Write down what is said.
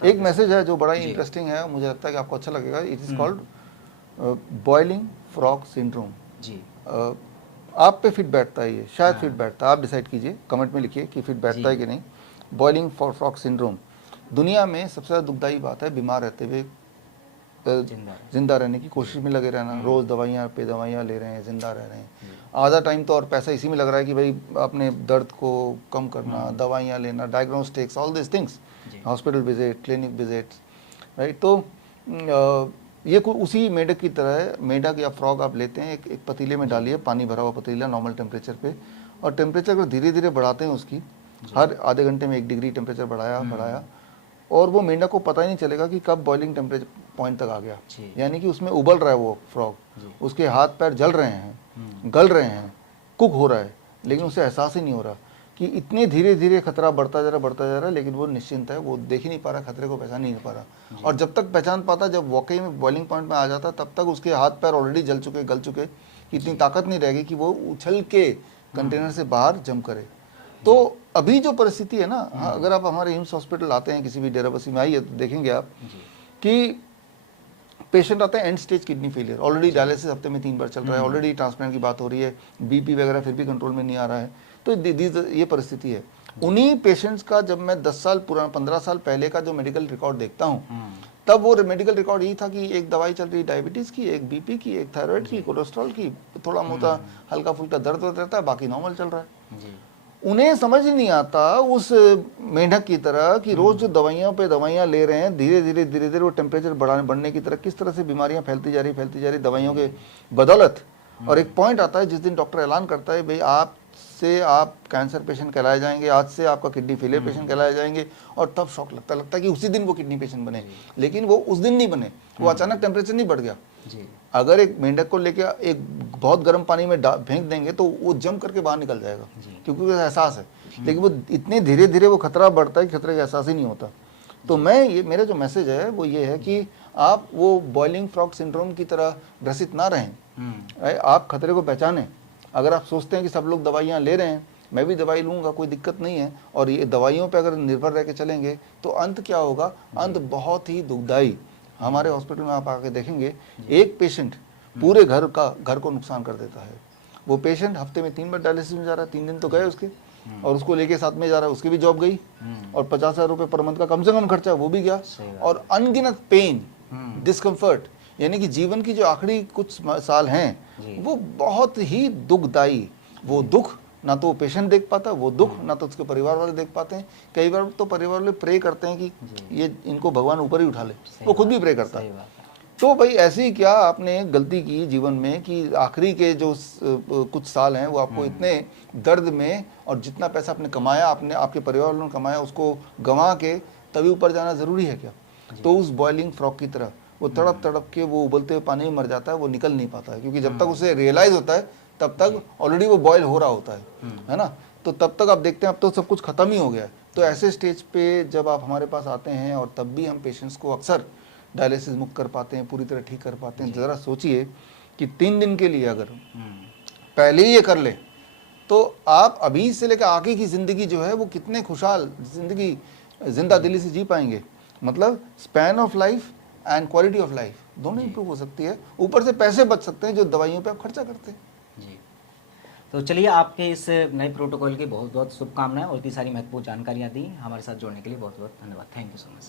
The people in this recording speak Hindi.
एक मैसेज है जो बड़ा ही इंटरेस्टिंग है, मुझे लगता है कि आपको अच्छा लगेगा। It is called boiling frog syndrome. जी आप पे फिट बैठता है ये, शायद फिट बैठता है, आप डिसाइड कीजिए, कमेंट में लिखिए कि फिट बैठता है कि नहीं। बॉइलिंग फ्रॉग सिंड्रोम दुनिया में सबसे ज़्यादा दुखदाई बात है, बीमार रहते हुए जिंदा रहने की कोशिश में लगे रहना, रोज़ दवाइयाँ पे दवाइयाँ ले रहे हैं, जिंदा रह रहे हैं। आधा टाइम तो और पैसा इसी में लग रहा है कि भाई अपने दर्द को कम करना, दवाइयाँ लेना, diagnostics, all this things, hospital visit, clinic visits, right. तो ये उसी मेढक की तरह है। मेढक या फ्रॉग आप लेते हैं, एक पतीले में डालिए, पानी भरा हुआ पतीला नॉर्मल टेम्परेचर पे, और टेम्परेचर को धीरे धीरे बढ़ाते हैं उसकी, हर आधे घंटे में 1 डिग्री टेम्परेचर बढ़ाया, और वो मेंढक को पता ही नहीं चलेगा कि कब बॉइलिंग टेम्परेचर पॉइंट तक आ गया। यानी कि उसमें उबल रहा है वो फ्रॉग, उसके हाथ पैर जल रहे हैं, गल रहे हैं, कुक हो रहा है, लेकिन उसे एहसास ही नहीं हो रहा कि इतने धीरे धीरे खतरा बढ़ता जा रहा है, लेकिन वो निश्चिंत है, वो देख ही नहीं पा रहा, खतरे को पहचान नहीं पा रहा। और जब तक पहचान पाता, जब वाकई में बॉइलिंग पॉइंट में आ जाता, तब तक उसके हाथ पैर ऑलरेडी जल चुके, गल चुके, इतनी ताकत नहीं रहेगी कि वो उछल के कंटेनर से बाहर जंप करे। तो अभी जो परिस्थिति है ना, अगर आप हमारे एम्स हॉस्पिटल आते हैं, किसी भी डेराबस्सी में आइए, तो देखेंगे आप कि पेशेंट आते हैं and stage kidney failure, already dialysis हफ्ते में 3 बार चल रहा है, ऑलरेडी ट्रांसप्लांट की बात हो रही है, बीपी वगैरह फिर भी कंट्रोल में नहीं आ रहा है। तो ये परिस्थिति है। उन्हीं पेशेंट्स का जब मैं 10 साल पुराना, 15 साल पहले का जो मेडिकल रिकॉर्ड देखता हूँ, तब वो मेडिकल रिकॉर्ड यही था कि एक दवाई चल रही, डायबिटीज़ की, एक बीपी की, एक थायराइड की, कोलेस्ट्रॉल की, थोड़ा मोटा हल्का फुल्का दर्द रहता है, बाकी नॉर्मल चल रहा है। उन्हें समझ ही नहीं आता उस मेंढक की तरह कि रोज जो दवाइयों पे दवाइयाँ ले रहे हैं, धीरे धीरे वो टेम्परेचर बढ़ने की तरह किस तरह से बीमारियां फैलती जा रही दवाइयों के बदौलत। और एक पॉइंट आता है जिस दिन डॉक्टर ऐलान करता है, भाई आप कैंसर पेशेंट कहलाए जाएंगे, आज से आपका किडनी फेलियर पेशेंट कहलाए जाएंगे, और तब शौक लगता है कि उसी दिन वो किडनी पेशेंट बने। लेकिन वो उस दिन नहीं बने, वो अचानक टेम्परेचर नहीं बढ़ गया। अगर एक मेंढक को लेके एक बहुत गर्म पानी में फेंक देंगे तो वो जम करके बाहर निकल जाएगा, क्योंकि उसका एहसास है। लेकिन वो इतने धीरे धीरे वो खतरा बढ़ता है कि खतरे का एहसास ही नहीं होता। तो मेरा जो मैसेज है वो ये है कि आप वो बॉइलिंग फ्रॉग सिंड्रोम की तरह ग्रसित ना रहें। आप खतरे को पहचानें। अगर आप सोचते हैं कि सब लोग दवाइयाँ ले रहे हैं, मैं भी दवाई लूँगा, कोई दिक्कत नहीं है, और ये दवाइयों पे अगर निर्भर रह के चलेंगे तो अंत क्या होगा? अंत बहुत ही दुखदाई। हमारे हॉस्पिटल में आप आके देखेंगे, एक पेशेंट पूरे घर को नुकसान कर देता है। वो पेशेंट हफ्ते में 3 बार डायलिसिस में जा रहा है, 3 दिन तो गए उसके, और उसको लेके साथ में जा रहा है, उसकी भी जॉब गई, और 50,000 रुपये पर मंथ का कम से कम खर्चा वो भी गया, और अनगिनत पेन, डिस्कम्फर्ट, यानी कि जीवन की जो आखिरी कुछ साल हैं वो बहुत ही दुखदाई। वो दुख ना तो पेशेंट देख पाता, वो दुख ना तो उसके परिवार वाले देख पाते हैं। कई बार तो परिवार वाले प्रे करते हैं कि ये इनको भगवान ऊपर ही उठा ले, वो खुद भी प्रे करता है। तो भाई ऐसे ही क्या आपने गलती की जीवन में कि आखिरी के जो कुछ साल हैं वो आपको इतने दर्द में, और जितना पैसा आपने कमाया, आपके परिवार वालों ने कमाया, उसको गंवा के तभी ऊपर जाना ज़रूरी है क्या? तो उस बॉइलिंग फ्रॉग की तरह वो तड़प तड़प के वो उबलते हुए पानी में मर जाता है, वो निकल नहीं पाता है, क्योंकि जब तक उसे रियलाइज़ होता है तब तक ऑलरेडी वो बॉयल हो रहा होता है ना। तो तब तक आप देखते हैं अब तो सब कुछ खत्म ही हो गया है। तो ऐसे स्टेज पे जब आप हमारे पास आते हैं, और तब भी हम पेशेंट्स को अक्सर डायलिसिस मुक्त कर पाते हैं, पूरी तरह ठीक कर पाते हैं, ज़रा सोचिए कि 3 दिन के लिए अगर पहले ही ये कर ले, तो आप अभी से लेकर आगे की ज़िंदगी जो है वो कितने खुशहाल ज़िंदगी जिंदा दिली से जी पाएंगे। मतलब span of life and quality of life दोनों इंप्रूव हो सकती है। ऊपर से पैसे बच सकते हैं जो दवाइयों पे आप खर्चा करते हैं। जी, तो चलिए, आपके इस नए प्रोटोकॉल की बहुत बहुत शुभकामनाएं, और इतनी सारी महत्वपूर्ण जानकारियां दी, हमारे साथ जोड़ने के लिए बहुत बहुत धन्यवाद। Thank you so much.